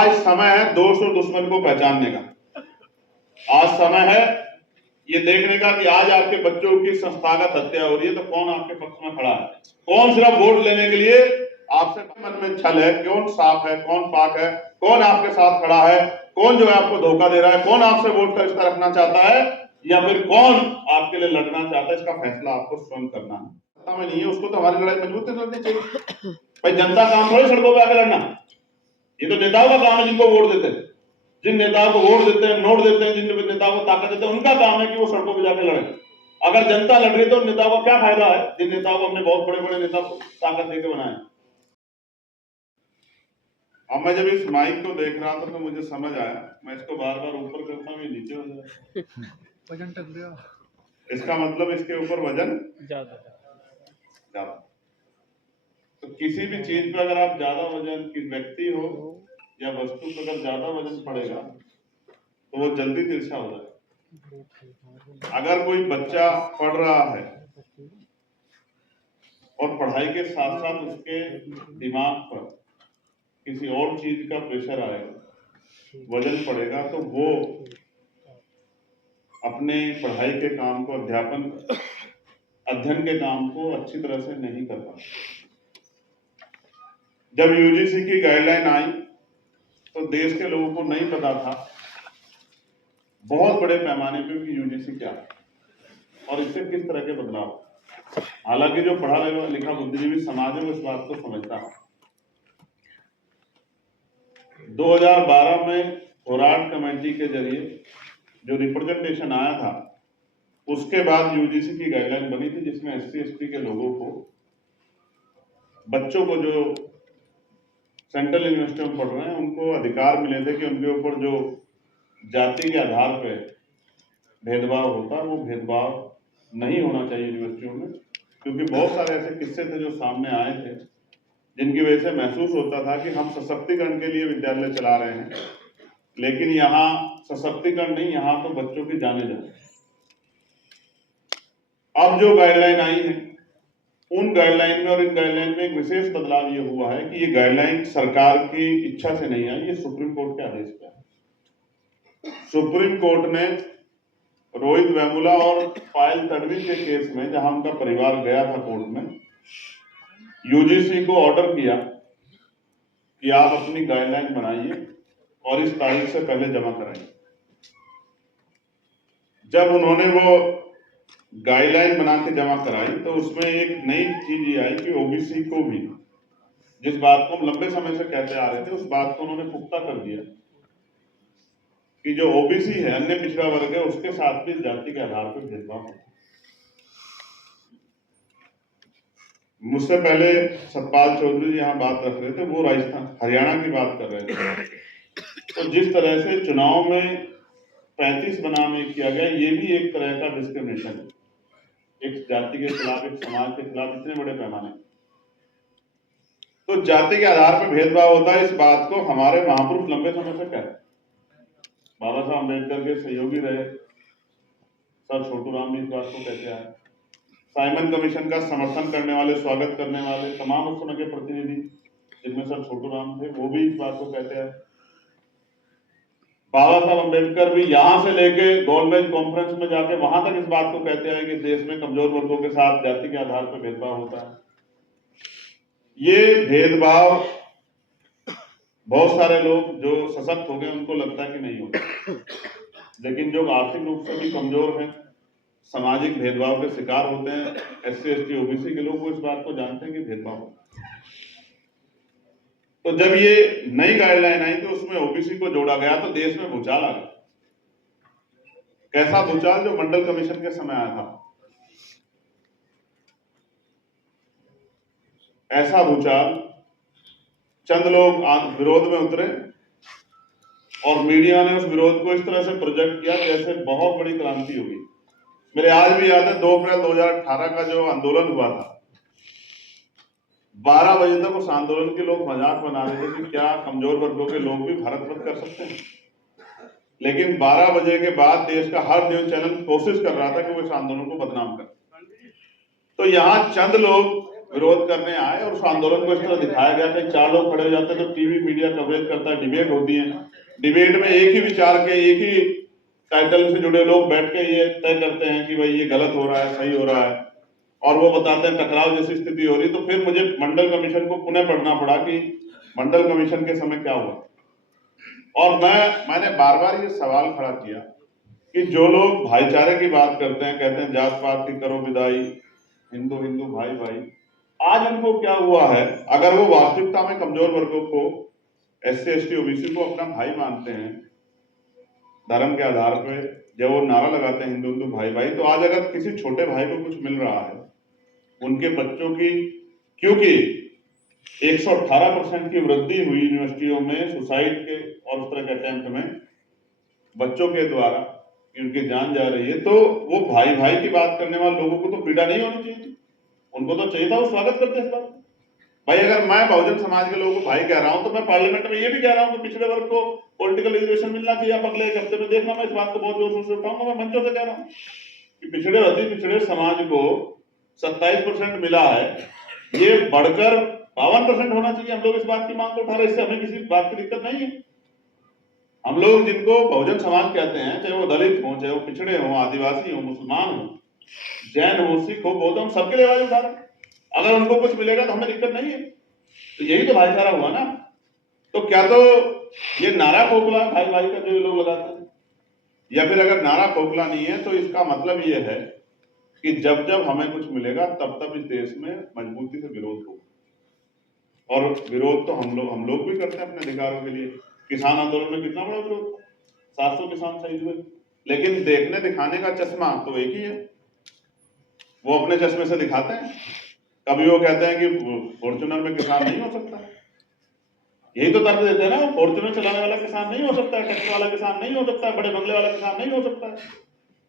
आज समय है दोस्त और दुश्मन को पहचानने का। आज समय है ये देखने का कि आज आपके बच्चों की संस्थागत हत्या हो रही है तो कौन आपके पक्ष में खड़ा है, कौन सिर्फ वोट लेने के लिए आपसे मन में छल है, कौन साफ है, कौन पाक है, कौन आपके साथ खड़ा है, कौन जो है आपको धोखा दे रहा है, कौन आपसे वोट का रिश्ता रखना चाहता है या फिर कौन आपके लिए लड़ना चाहता है, इसका फैसला आपको स्वयं करना है। पता में नहीं है उसको तो हमारी लड़ाई मजबूत करनी चाहिए। भाई जनता काम थोड़ी सड़कों पे आके लड़ना, ये तो नेताओं का काम है जिनको वोट देते हैं, जिन नेताओं को वोट देते हैं, नोट देते हैं, जिन नेताओं को ताकत देते हैं, उनका काम है कि वो सड़कों पे जाके लड़े। अगर जनता लड़ रही है तो नेताओं का क्या फायदा है, जिन नेताओं को हमने बहुत बड़े बड़े नेता को ताकत देकर बनाया। अब मैं जब इस माइक को देख रहा था तो मुझे समझ आया, मैं इसको बार बार ऊपर करता हूँ, ये नीचे हो जाए, वजन टक गया। इसका मतलब इसके ऊपर वजन ज्यादा। तो किसी भी चीज पे अगर आप ज्यादा वजन की व्यक्ति हो या वस्तु पर अगर ज्यादा वजन पड़ेगा तो वो जल्दी तिरछा हो जाएगा। अगर कोई बच्चा पढ़ रहा है और पढ़ाई के साथ साथ उसके दिमाग पर किसी और चीज का प्रेशर आएगा, वजन पड़ेगा, तो वो अपने पढ़ाई के काम को, अध्ययन के काम को अच्छी तरह से नहीं कर पाता। जब यूजीसी की गाइडलाइन आई तो देश के लोगों को नहीं पता था बहुत बड़े पैमाने पे कि यूजीसी क्या है और इससे किस तरह के बदलाव। हालांकि जो पढ़ा लिखा बुद्धिजीवी समाज है वो इस बात को समझता है। 2012 में होराट कमेटी के जरिए जो रिप्रेजेंटेशन आया था, उसके बाद यूजीसी की गाइडलाइन बनी थी जिसमें एससी एसटी के लोगों को, बच्चों को जो सेंट्रल यूनिवर्सिटी में पढ़ रहे हैं, उनको अधिकार मिले थे कि उनके ऊपर जो जाति के आधार पे भेदभाव होता है वो भेदभाव नहीं होना चाहिए यूनिवर्सिटियों में। क्योंकि बहुत सारे ऐसे किस्से थे जो सामने आए थे जिनकी वजह से महसूस होता था कि हम सशक्तिकरण के लिए विद्यालय चला रहे हैं, लेकिन यहाँ सशक्तिकरण नहीं, यहाँ तो बच्चों की जाने जाए। अब जो गाइडलाइन आई है उन गाइडलाइन में और इन गाइडलाइन में एक विशेष बदलाव ये हुआ है कि ये गाइडलाइन सरकार की इच्छा से नहीं आई, ये सुप्रीम कोर्ट के आदेश पे है। सुप्रीम कोर्ट ने रोहित वेमुला और पायल तडवी के केस में, जहां उनका परिवार गया था कोर्ट में, यूजीसी को ऑर्डर किया कि आप अपनी गाइडलाइन बनाइए और इस तारीख से पहले जमा कराइए। जब उन्होंने वो गाइडलाइन बना के जमा कराई तो उसमें एक नई चीज ये आई कि ओबीसी को भी, जिस बात को हम लंबे समय से कहते आ रहे थे, उस बात को उन्होंने पुख्ता कर दिया कि जो ओबीसी है, अन्य पिछड़ा वर्ग है, उसके साथ भी जाति के आधार पर भेदभाव है। मुझसे पहले सतपाल चौधरी जी यहाँ बात रख रहे थे, वो राजस्थान हरियाणा की बात कर रहे थे। तो जिस तरह से चुनाव में 35 बनाम 1 किया गया, ये भी एक तरह का डिस्क्रिमिनेशन है, एक जाति के खिलाफ, एक समाज के खिलाफ, इतने बड़े पैमाने। तो जाति के आधार पर भेदभाव होता है, इस बात को हमारे महापुरुष लंबे समय से कहते। बाबा साहब अम्बेडकर के सहयोगी रहे सर छोटू राम भी इस बात को कहते आए। साइमन कमीशन का समर्थन करने वाले, स्वागत करने वाले तमाम उस समय के प्रतिनिधि, जिनमें सर छोटू राम थे, वो भी इस बात को कहते आए। बाबा साहब अम्बेडकर भी यहां से लेके गोलमेज कॉन्फ्रेंस में जाके वहां तक इस बात को कहते हैं कि देश में कमजोर वर्गों के साथ जाति के आधार पर भेदभाव होता है। ये भेदभाव बहुत सारे लोग जो सशक्त हो गए उनको लगता है कि नहीं होता, लेकिन जो आर्थिक रूप से भी कमजोर हैं, सामाजिक भेदभाव के शिकार होते हैं, एससी एसटी ओबीसी के लोग, वो इस बात को जानते हैं कि भेदभाव होता है। तो जब ये नई गाइडलाइन आई तो उसमें ओबीसी को जोड़ा गया तो देश में भूचाल आ गया। कैसा भूचाल? जो मंडल कमीशन के समय आया था, ऐसा भूचाल। चंद लोग विरोध में उतरे और मीडिया ने उस विरोध को इस तरह से प्रोजेक्ट किया जैसे बहुत बड़ी क्रांति होगी। मेरे आज भी याद है 2 अप्रैल 2018 का जो आंदोलन हुआ था, 12 बजे तक उस आंदोलन के लोग मजाक बना रहे थे कि क्या कमजोर वर्गों के लोग भी भारत बंद कर सकते हैं। लेकिन 12 बजे के बाद देश का हर न्यूज चैनल कोशिश कर रहा था कि वो इस आंदोलन को बदनाम करे। तो यहाँ चंद लोग विरोध करने आए और उस आंदोलन को इस तरह दिखाया गया कि 4 लोग खड़े हो जाते हैं तो टीवी मीडिया कवरेज करता है, डिबेट होती है, डिबेट में एक ही विचार के एक ही टाइटल से जुड़े लोग बैठ के ये तय करते हैं कि भाई ये गलत हो रहा है, सही हो रहा है, और वो बताते हैं टकराव जैसी स्थिति हो रही। तो फिर मुझे मंडल कमीशन को पुनः पढ़ना पड़ा कि मंडल कमीशन के समय क्या हुआ, और मैंने बार बार ये सवाल खड़ा किया कि जो लोग भाईचारे की बात करते हैं, कहते हैं जात पात की करो विदाई, हिंदू हिंदू भाई भाई, आज उनको क्या हुआ है? अगर वो वास्तविकता में कमजोर वर्गों को, SC ST OBC को अपना भाई मानते हैं धर्म के आधार पर, जब वो नारा लगाते हैं हिंदू हिंदू भाई भाई, तो आज अगर किसी छोटे भाई को कुछ मिल रहा है, उनके बच्चों की, क्योंकि 118% की वृद्धि हुई यूनिवर्सिटियों में सुसाइड के और उस तरह के अटेम्प्ट में बच्चों के द्वारा उनकी जान जा रही है, तो वो भाई भाई की बात करने वाले लोगों को तो पीड़ा नहीं होनी चाहिए, उनको तो चाहिए था वो स्वागत करते इस बात। भाई अगर मैं बहुजन समाज के लोगों को भाई कह रहा हूं तो मैं पार्लियामेंट में ये भी कह रहा हूं कि पिछड़े वर्ग को पॉलिटिकल रिजर्वेशन मिलना चाहिए। आप अगले एक हफ्ते में देखना, मैं इस बात को बहुत जोर से उठाऊंगा, मैं मंचों से कह रहा हूं कि पिछड़े समाज को 27% मिला है, ये बढ़कर 52% होना चाहिए। हम लोग इस बात की मांग को उठा रहे हैं, इससे हमें किसी बात की दिक्कत नहीं है। हम लोग जिनको बहुजन समाज कहते हैं, चाहे वो दलित हो, चाहे वो पिछड़े हो, आदिवासी हो, मुसलमान हो, जैन हो, सिख हो, बौद्ध हो, हम सबके लिए आवाज उठा रहे हैं। अगर उनको कुछ मिलेगा तो हमें दिक्कत नहीं है, तो यही तो भाईचारा हुआ ना। तो क्या तो ये नारा खोखला भाई भाई का जो लोग लगाते हैं, या फिर अगर नारा खोखला नहीं है तो इसका मतलब ये है कि जब जब हमें कुछ मिलेगा तब तब इस देश में मजबूती से विरोध होगा। और विरोध तो हम लोग भी करते हैं अपने अधिकारों के लिए। किसान आंदोलन में कितना बड़ा विरोध, 700 किसान शहीद हुए, लेकिन देखने दिखाने का चश्मा तो एक ही है, वो अपने चश्मे से दिखाते हैं। कभी वो कहते हैं कि फॉर्च्यूनर में किसान नहीं हो सकता, यही तो तर्क देते हैं ना, वो फॉर्च्यूनर चलाने वाला किसान नहीं हो सकता है, ट्रैक्टर वाला किसान नहीं हो सकता है, बड़े बंगले वाला किसान नहीं हो सकता है।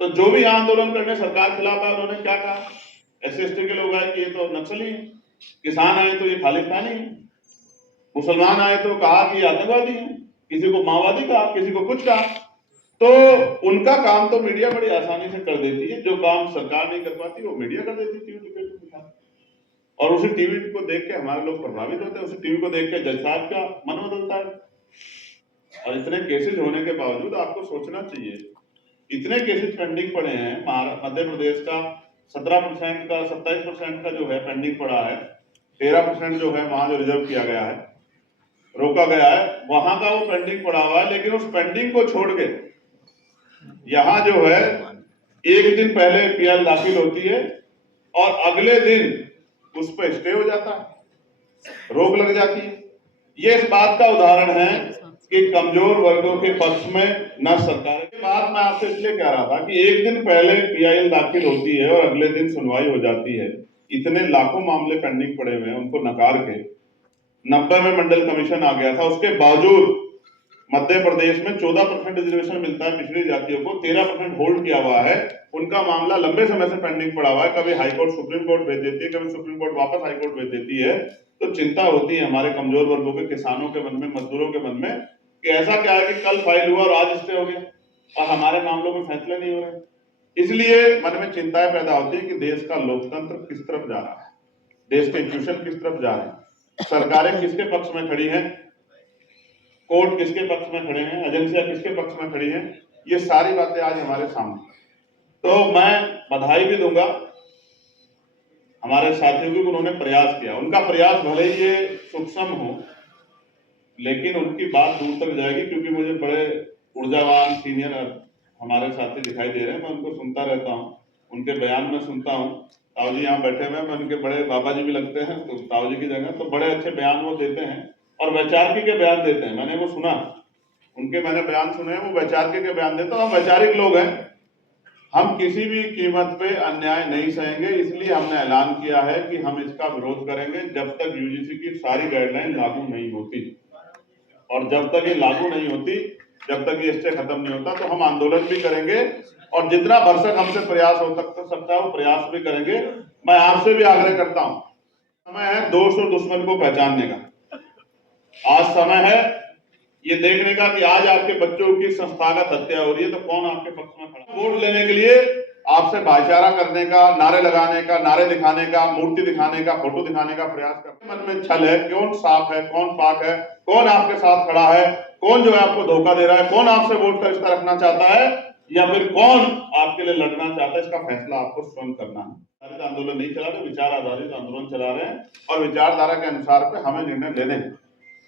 तो जो भी आंदोलन करने सरकार खिलाफ है, उन्होंने क्या कहा? SC ST के लोग आए कि ये तो नक्सली है, किसान आए तो ये खालिस्तानी है, मुसलमान आए तो कहा कि आतंकवादी है, किसी को माओवादी कहा, किसी को कुछ कहा। तो उनका काम तो मीडिया बड़ी आसानी से कर देती है, जो काम सरकार नहीं कर पाती वो मीडिया कर देती है। और उसी टीवी को देख के हमारे लोग प्रभावित होते हैं, उसी टीवी को देख के जज साहब का मन बदलता है। और इतने केसेस होने के बावजूद आपको सोचना चाहिए, इतने केसेस पेंडिंग पड़े हैं। मध्य प्रदेश का 17% का 27% का जो है पेंडिंग पड़ा है, 13% जो है वहां जो रिजर्व किया गया है, रोका गया है, वहां का वो पेंडिंग पड़ा हुआ है। लेकिन उस पेंडिंग को छोड़ के यहाँ जो है एक दिन पहले PL दाखिल होती है और अगले दिन उस पर स्टे हो जाता है, रोक लग जाती है। ये इस बात का उदाहरण है कि कमजोर वर्गों के पक्ष में न सरकार। बात मैं आपसे इसलिए कह रहा था कि एक दिन पहले PIL दाखिल होती है और अगले दिन सुनवाई हो जाती है। इतने लाखों मामले पेंडिंग पड़े हुए हैं, उनको नकार के 90 में मंडल कमीशन आ गया था। उसके बावजूद मध्य प्रदेश में 14% रिजर्वेशन मिलता है पिछड़ी जातियों को, 13% होल्ड किया हुआ है। उनका मामला लंबे समय से पेंडिंग पड़ा हुआ है, कभी हाईकोर्ट सुप्रीम कोर्ट भेज देती है, कभी सुप्रीम कोर्ट वापस हाईकोर्ट भेज देती है। तो चिंता होती है हमारे कमजोर वर्गों के, किसानों के मन में, मजदूरों के मन में कि ऐसा क्या है कि कल फाइल हुआ और आज स्टे हो गया और हमारे मामलों में फैसले नहीं हो रहे। इसलिए मन में चिंताएं पैदा होती है कि देश का लोकतंत्र किस तरफ जा रहा है, देश के इंस्टीट्यूशन किस तरफ जा रहे हैं, सरकारें किसके पक्ष में खड़ी हैं, कोर्ट किसके पक्ष में खड़े हैं, एजेंसियां किसके पक्ष में खड़ी हैं। ये सारी बातें आज हमारे सामने। तो मैं बधाई भी दूंगा हमारे साथियों को, उन्होंने प्रयास किया। उनका प्रयास भले ही ये सूक्ष्म हो, लेकिन उनकी बात दूर तक जाएगी, क्योंकि मुझे बड़े ऊर्जावान सीनियर हमारे साथी दिखाई दे रहे हैं। मैं उनको सुनता रहता हूँ, उनके बयान में सुनता हूँ। ताऊ जी यहाँ बैठे हुए हैं, मैं उनके बड़े बाबा जी भी लगते हैं तो ताऊ जी की जगह, तो बड़े अच्छे बयान वो देते हैं और वैचारिक के बयान देते हैं। मैंने वो सुना, उनके मैंने बयान सुने हैं, वो वैचारिक के बयान देते हैं। हम वैचारिक लोग हैं, हम किसी भी कीमत पे अन्याय नहीं सहेंगे। इसलिए हमने ऐलान किया है कि हम इसका विरोध करेंगे जब तक UGC की सारी गाइडलाइन लागू नहीं होती। और जब तक ये लागू नहीं होती, जब तक ये स्टे खत्म नहीं होता, तो हम आंदोलन भी करेंगे और जितना भरसक हमसे प्रयास हो सकता है वो प्रयास भी करेंगे। मैं आपसे भी आग्रह करता हूं, समय है दोस्त और दुश्मन को पहचानने का। आज समय है ये देखने का कि आज आपके बच्चों की संस्थागत हत्या हो रही है तो कौन आपके पक्ष में खड़ा। वोट लेने के लिए आपसे भाईचारा करने का, नारे लगाने का, नारे दिखाने का, मूर्ति दिखाने का, फोटो दिखाने का प्रयास करते हैं। मन में छल है, कौन साफ है, कौन पाक है, कौन आपके साथ खड़ा है, कौन जो है आपको धोखा दे रहा है, कौन आपसे वोट का रिश्ता रखना चाहता है, या फिर कौन आपके लिए लड़ना चाहता है, इसका फैसला आपको स्वयं करना है। आंदोलन नहीं चला रहे, विचार आधारित आंदोलन चला रहे हैं और विचारधारा के अनुसार पे हमें निर्णय लेने हैं।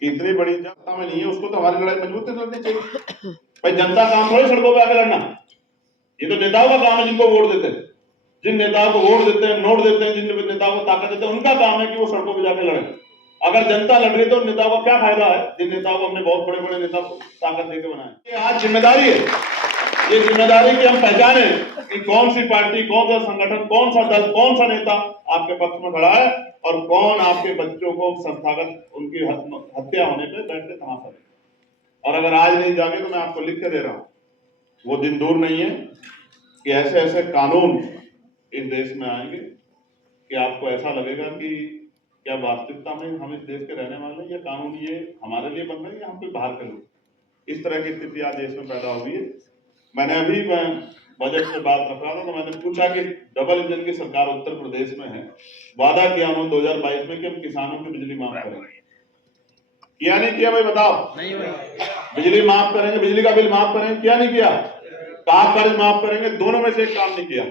इतनी बड़ी जनता में नहीं है, उसको तो हमारी लड़ाई मजबूती से लड़नी चाहिए। भाई जनता काम थोड़ी सड़कों पे आके लड़ना, ये तो नेताओं का काम है जिनको वोट देते हैं। जिन नेताओं को वोट देते हैं, नोट देते हैं, जिन नेताओं को ताकत देते हैं, उनका काम है कि वो सड़कों पे जाके लड़े। अगर जनता लड़ रही है तो नेताओं का क्या फायदा है, जिन नेताओं को हमने बहुत बड़े बड़े नेता को ताकत देकर बनाया। ये आज जिम्मेदारी है, ये जिम्मेदारी की हम पहचाने कि कौन सी पार्टी, कौन सा संगठन, कौन सा दल, कौन सा नेता आपके पक्ष में खड़ा है और कौन आपके बच्चों को संस्थागत उनकी हत्या होने पे बैठ के तमाशा दे। और अगर आज नहीं जागे तो मैं आपको लिख के दे रहा हूं, वो दिन दूर नहीं है कि ऐसे ऐसे कानून इस देश में आएंगे कि आपको ऐसा लगेगा कि क्या वास्तविकता में हम इस देश के रहने वाले हैं, या कानून ये हमारे लिए बन रहे हैं या हम कोई बाहर के लोग। इस तरह की स्थिति आज देश में पैदा हो रही है। मैंने अभी बजट पे बात रख रहा था तो मैंने पूछा कि डबल इंजन की सरकार उत्तर प्रदेश में है, वादा किया उन्होंने 2022 में कि हम किसानों की बिजली माफ करेंगे। किया नहीं किया भाई बताओ? नहीं भाई। बिजली माफ करेंगे, बिजली का बिल माफ करेंगे, किया नहीं किया? कहा कर्ज माफ करेंगे, दोनों में से एक काम नहीं किया।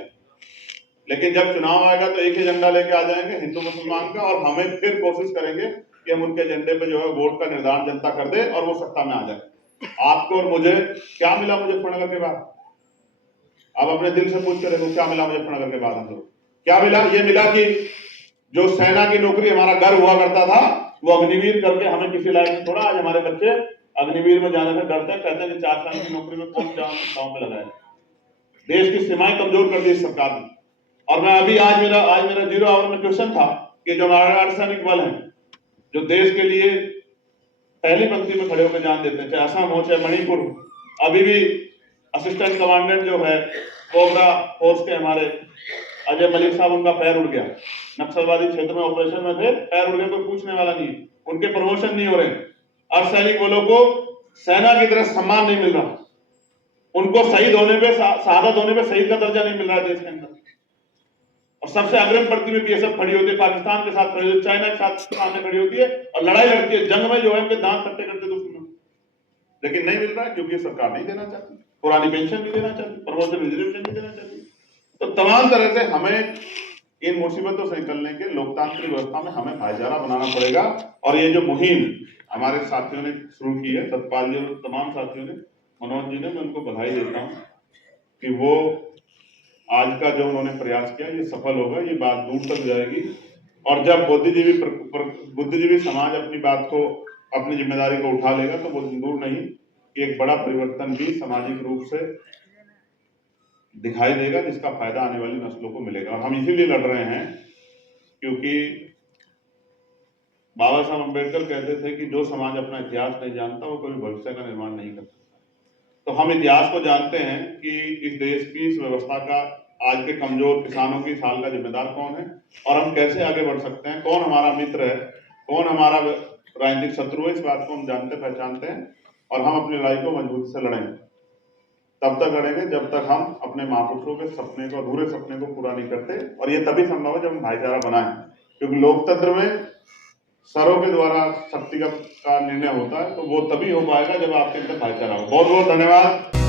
लेकिन जब चुनाव आएगा तो एक एजेंडा लेके आ जाएंगे हिंदू मुसलमान का, और हमें फिर कोशिश करेंगे कि हम उनके एजेंडे पे जो है वोट का निर्धारण जनता कर दे और वो सत्ता में आ जाए। आपको और मुझे क्या मिला मुजफ्फरनगर के बाद? अब अपने दिल से पूछ कर देखो क्या मिला मुजफ्फरनगर के बाद? हम लोग क्या मिला? ये मिला कि जो सेना की नौकरी हमारा गर्व हुआ करता था, वो अग्निवीर करके हमें किसी लायक में छोड़ा। आज हमारे बच्चे अग्निवीर में जाने से डरते हैं, कहते हैं कि 4 साल की नौकरी में कौन गाँव में लगाए। देश की सीमाएं कमजोर कर दी सरकार ने। और मैं अभी आज मेरा 0 आवर में क्वेश्चन था कि जो हमारे अर्धसैनिक बल हैं, जो देश के लिए पहली पंक्ति में खड़े होकर जान देते हैं, चाहे असम हो चाहे मणिपुर, अभी भी असिस्टेंट कमांडेंट जो है कोबरा फोर्स के हमारे अजय मलिक साहब, उनका पैर उड़ गया। नक्सलवादी क्षेत्र में ऑपरेशन में थे, पैर उड़ गया, कोई पूछने वाला नहीं, उनके प्रमोशन नहीं हो रहे। अर्धसैनिक बलों को सेना की तरह सम्मान नहीं मिल रहा, उनको शहीद होने पे, शहादत होने पे शहीद का दर्जा नहीं मिल रहा है देश के अंदर। और सबसे अग्रिम पंक्ति में बीएसएफ खड़ी होती है, पाकिस्तान के साथ खड़ी होती है, चाइना के साथ सामने खड़ी होती है और लड़ाई लड़ती है। जंग में जो है उनके दांत खट्टे करते दुश्मन, लेकिन नहीं मिल रहा है क्योंकि सरकार नहीं देना चाहती, पुरानी पेंशन नहीं देना चाहती, प्रमोशन रिजर्वेशन नहीं देना चाहती। तो तमाम तरह से हमें इन मुसीबतों से निकलने के लोकतांत्रिक व्यवस्था में हमें भाईचारा बनाना पड़ेगा। और ये जो मुहिम हमारे साथियों ने शुरू की है, सतपाल जी और तमाम साथियों ने, मनोज जी ने, मैं उनको बधाई देता हूँ कि वो आज का जो उन्होंने प्रयास किया ये सफल होगा, ये बात दूर तक जाएगी। और जब बुद्धिजीवी समाज अपनी बात को, अपनी जिम्मेदारी को उठा लेगा तो वो दूर नहीं कि एक बड़ा परिवर्तन भी सामाजिक रूप से दिखाई देगा, जिसका फायदा आने वाली नस्लों को मिलेगा। और हम इसीलिए लड़ रहे हैं क्योंकि बाबा साहब अम्बेडकर कहते थे कि जो समाज अपना इतिहास नहीं जानता वो कभी भविष्य का निर्माण नहीं कर सकता। तो हम इतिहास को जानते हैं कि इस देश की इस व्यवस्था का, आज के कमजोर किसानों की हाल का जिम्मेदार कौन है और हम कैसे आगे बढ़ सकते हैं, कौन हमारा मित्र है, कौन हमारा राजनीतिक शत्रु है, इस बात को हम जानते पहचानते हैं। और हम अपनी लड़ाई को मजबूती से लड़ेंगे, तब तक लड़ेंगे जब तक हम अपने महापुरुषों के सपने को, अधूरे सपने को पूरा नहीं करते। और ये तभी संभव है जब हम भाईचारा बनाएं, क्योंकि लोकतंत्र में सरों के द्वारा शक्ति का निर्णय होता है, तो वो तभी हो पाएगा जब आपके अंदर भाईचारा हो। बहुत बहुत धन्यवाद।